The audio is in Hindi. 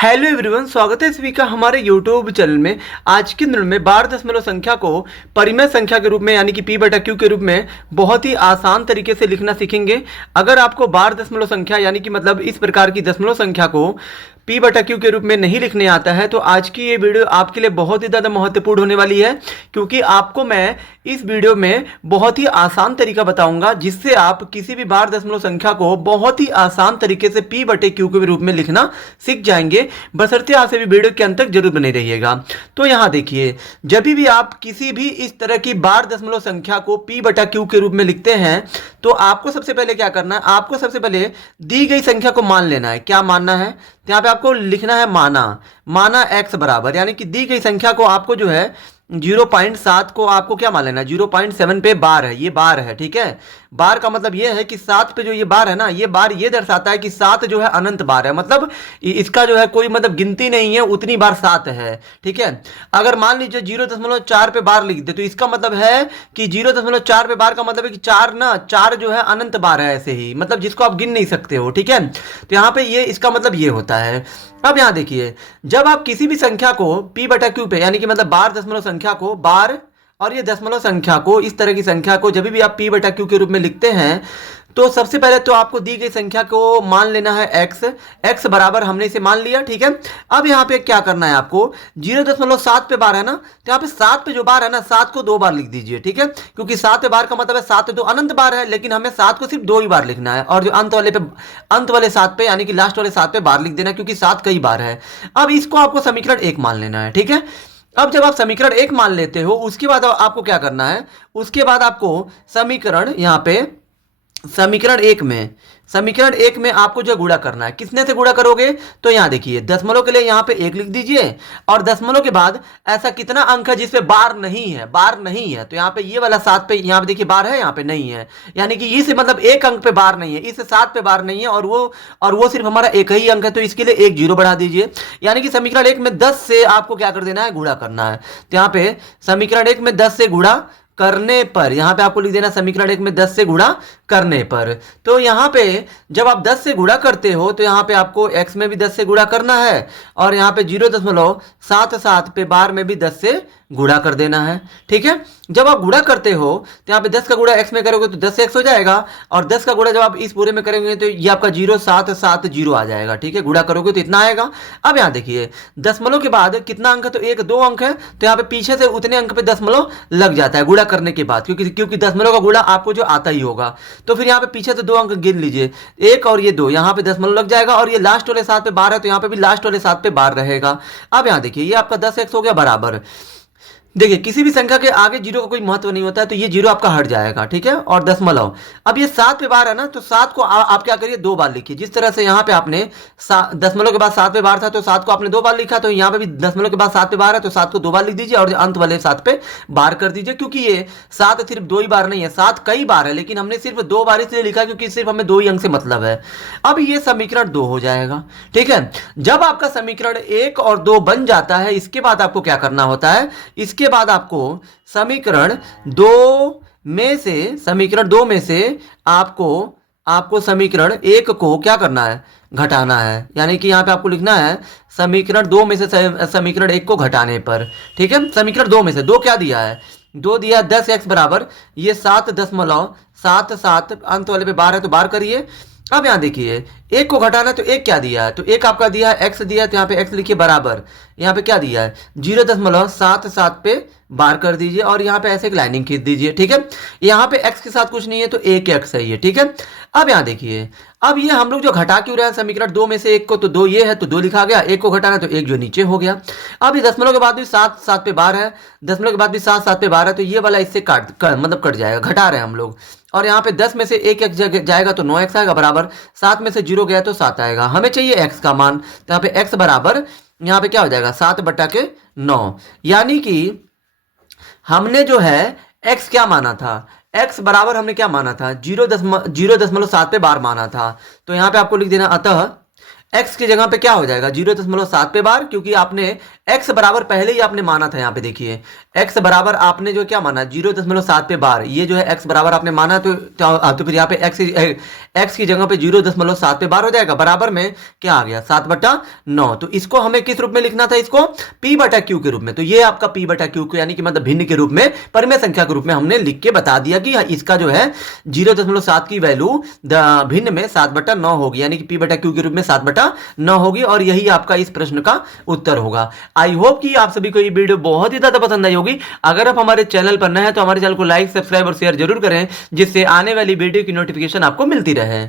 हेलो एवरीवन, स्वागत है सभी का हमारे यूट्यूब चैनल में। आज के दिन में बार दशमलव संख्या को परिमेय संख्या के रूप में यानी कि p/q के रूप में बहुत ही आसान तरीके से लिखना सीखेंगे। अगर आपको बार दशमलव संख्या यानी कि मतलब इस प्रकार की दशमलव संख्या को p/q के रूप में नहीं लिखने आता है तो आज की ये वीडियो आपके लिए बहुत ही ज़्यादा महत्वपूर्ण होने वाली है, क्योंकि आपको मैं इस वीडियो में बहुत ही आसान तरीका बताऊंगा जिससे आप किसी भी बार दशमलव संख्या को बहुत ही आसान तरीके से p/q के रूप में लिखना सीख जाएंगे। बशर्ते आप सभी वीडियो के अंत तक जरूर बने रहिएगा। तो यहाँ देखिए, जब भी आप किसी भी इस तरह की बार दशमलव संख्या को p/q के रूप में लिखते हैं तो आपको सबसे पहले क्या करना है, आपको सबसे पहले दी गई संख्या को मान लेना है। क्या मानना है? तो यहाँ पे आपको लिखना है माना x बराबर, यानी कि दी गई संख्या को आपको जो है 0.7 को आपको क्या मान लेना है, 0.7 पे बार है, ये बार है। ठीक है, बार का मतलब ये है कि 7 पे जो ये बार है ना, ये बार ये दर्शाता है कि 7 जो है अनंत बार है, मतलब इसका जो है कोई मतलब गिनती नहीं है, उतनी बार 7 है। ठीक है, अगर मान लीजिए 0.4 पे बार लिख दे तो इसका मतलब है कि 0.4 पे बार का मतलब है कि 4 जो है अनंत बार है, ऐसे ही मतलब जिसको आप गिन नहीं सकते हो। ठीक है, तो यहाँ पे ये इसका मतलब ये होता है। अब यहाँ देखिए, जब आप किसी भी संख्या को p/q पे यानी कि मतलब बार दशमलव संख्या को बार और ये दशमलव संख्या को इस तरह की संख्या को जब भी आप p/q के रूप में लिखते हैं तो सबसे पहले तो आपको दी गई संख्या को मान लेना है x बराबर, हमने इसे मान लिया। ठीक है, अब यहाँ पे क्या करना है आपको, 0.7 पे बार है ना, तो यहाँ पे 7 पे जो बार है ना, 7 को 2 बार लिख दीजिए। ठीक है, क्योंकि 7 पे बार का मतलब है 7 तो अनंत बार है, लेकिन हमें 7 को सिर्फ 2 ही बार लिखना है, और जो अंत वाले 7 पे यानी कि लास्ट वाले 7 पे बार लिख देना, क्योंकि 7 कई बार है। अब इसको आपको समीकरण 1 मान लेना है। ठीक है, अब जब आप समीकरण 1 मान लेते हो उसके बाद आपको क्या करना है, उसके बाद आपको समीकरण यहाँ पे समीकरण एक में आपको जो गुणा करना है, किसने से गुणा करोगे, तो यहां देखिए दशमलव के लिए यहां पे 1 लिख दीजिए, और दशमलव के बाद ऐसा कितना अंक है जिसपे बार नहीं है, तो यहां पे ये वाला 7 पे यहां पे देखिए बार है, यहां पे नहीं है, यानी कि इस मतलब एक अंक पे बार नहीं है, इस 7 पे बार नहीं है, और वो सिर्फ हमारा एक ही अंक है, तो इसके लिए 1 0 बढ़ा दीजिए। यानी कि समीकरण 1 में 10 से आपको क्या कर देना है, गुणा करना है। तो यहां पे समीकरण 1 में 10 से गुणा करने पर यहां पे आपको लिख देना समीकरण 1 में 10 से गुणा करने पर। तो यहां पे जब आप 10 से गुणा करते हो तो यहां पे आपको x में भी 10 से गुणा करना है, और यहां पे 0.77 पे बार में भी 10 से गुणा कर देना है। ठीक है, जब आप गुणा करते हो तो यहाँ पे 10 का गुणा x में करोगे तो 10x हो जाएगा, और 10 का गुणा जब आप इस पूरे में करेंगे तो ये आपका 0.770 आ जाएगा। ठीक है, गुणा करोगे तो इतना आएगा। अब यहाँ देखिए, दशमलव के बाद कितना अंक है, तो 1 2 अंक है, तो यहाँ पे पीछे से उतने अंक पे दशमलव लग जाता है गुणा करने के बाद, क्योंकि दशमलव का गुणा आपको जो आता ही होगा। तो फिर यहाँ पे पीछे से 2 अंक गिन लीजिए, 1 और ये 2, यहाँ पे दशमलव लग जाएगा, और ये लास्ट वाले 7 पे बार है तो यहाँ पे भी लास्ट वाले 7 पे बार रहेगा। अब यहाँ देखिए, ये आपका 10x हो गया बराबर, देखिए किसी भी संख्या के आगे 0 का कोई महत्व नहीं होता है, तो ये 0 आपका हट जाएगा। ठीक है, और दशमलव, अब ये 7 पे बार है ना, तो 7 को आप क्या करिए, 2 बार लिखिए। जिस तरह से यहाँ पे आपने दशमलव के बाद 7 पे बार था तो 7 को आपने 2 बार लिखा, तो यहाँ पे भी दशमलव के बाद 7 पे बार है तो 7 को 2 बार लिख दीजिए, और अंत वाले 7 पे बार कर दीजिए, क्योंकि ये 7 सिर्फ 2 ही बार नहीं है, 7 कई बार है, लेकिन हमने सिर्फ 2 बार इसलिए लिखा क्योंकि सिर्फ हमें 2 ही अंक से मतलब है। अब ये समीकरण 2 हो जाएगा। ठीक है, जब आपका समीकरण 1 और 2 बन जाता है, इसके बाद आपको क्या करना होता है, इसके बाद आपको समीकरण 2 में से आपको समीकरण 1 को क्या करना है, घटाना है। यानी कि यहां पे आपको लिखना है समीकरण 2 में से समीकरण 1 को घटाने पर। ठीक है, समीकरण 2 में से 2 क्या दिया है, 2 दिया 10x बराबर ये 7.77 अंत वाले पे बार है तो बार करिए। अब यहां देखिए, 1 को घटाना है तो 1 क्या दिया है, तो 1 आपका दिया है x दिया है, तो यहाँ पे x लिखिए बराबर, यहाँ पे क्या दिया है 0.77 पे बार कर दीजिए, और यहाँ पे ऐसे एक लाइनिंग खींच दीजिए। ठीक है, यहाँ पे x के साथ कुछ नहीं है तो 1x है ये। ठीक है, अब यहाँ देखिए, अब ये हम लोग जो घटा क्यों रहे हैं समीकरण 2 में से 1 को, तो 2 ये है तो 2 लिखा गया, 1 को घटाना तो 1 जो नीचे हो गया। अब ये दशमलव के बाद भी 7 पे बार है, दशमलव के बाद भी 7 पे बार है, तो ये वाला इससे मतलब कट जाएगा, घटा रहे हैं हम लोग, और यहाँ पे 10 में से 1x जाएगा तो 9x आएगा बराबर, 7 में से 0 गया तो 7 आएगा। हमें चाहिए x का मान, तो यहाँ पे x बराबर यहाँ पे क्या हो जाएगा 7/9, यानी कि हमने जो है x क्या माना था, x बराबर हमने क्या माना था 0.7 पे बार माना था, तो यहाँ पे आपको लिख देना, अतः x की जगह पे क्या हो जाएगा 0.7 पे बार, क्योंकि आपने x बराबर पहले ही आपने माना था, यहाँ पे देखिए x बराबर आपने जो क्या माना 0.7 पे बार, ये जो है x बराबर आपने माना, तो फिर यहाँ पे x की जगह पे 0.7 पे बार हो जाएगा, बराबर में क्या आ गया 7/9। तो इसको हमें किस रूप में लिखना था, इसको p/q के रूप में। तो ये आपका p/q को यानी कि मतलब भिन्न के रूप में, परिमेय संख्या के रूप में हमने लिख के बता दिया कि इसका जो है 0.7 की वैल्यू भिन्न में 7/9 होगी, यानी कि p/q के रूप में 7/9 होगी, और यही आपका इस प्रश्न का उत्तर होगा। आई होप कि आप सभी को ये वीडियो बहुत ही ज्यादा पसंद आई होगी। अगर आप हमारे चैनल पर नए हैं तो हमारे चैनल को लाइक, सब्सक्राइब और शेयर जरूर करें, जिससे आने वाली वीडियो की नोटिफिकेशन आपको मिलती रहे।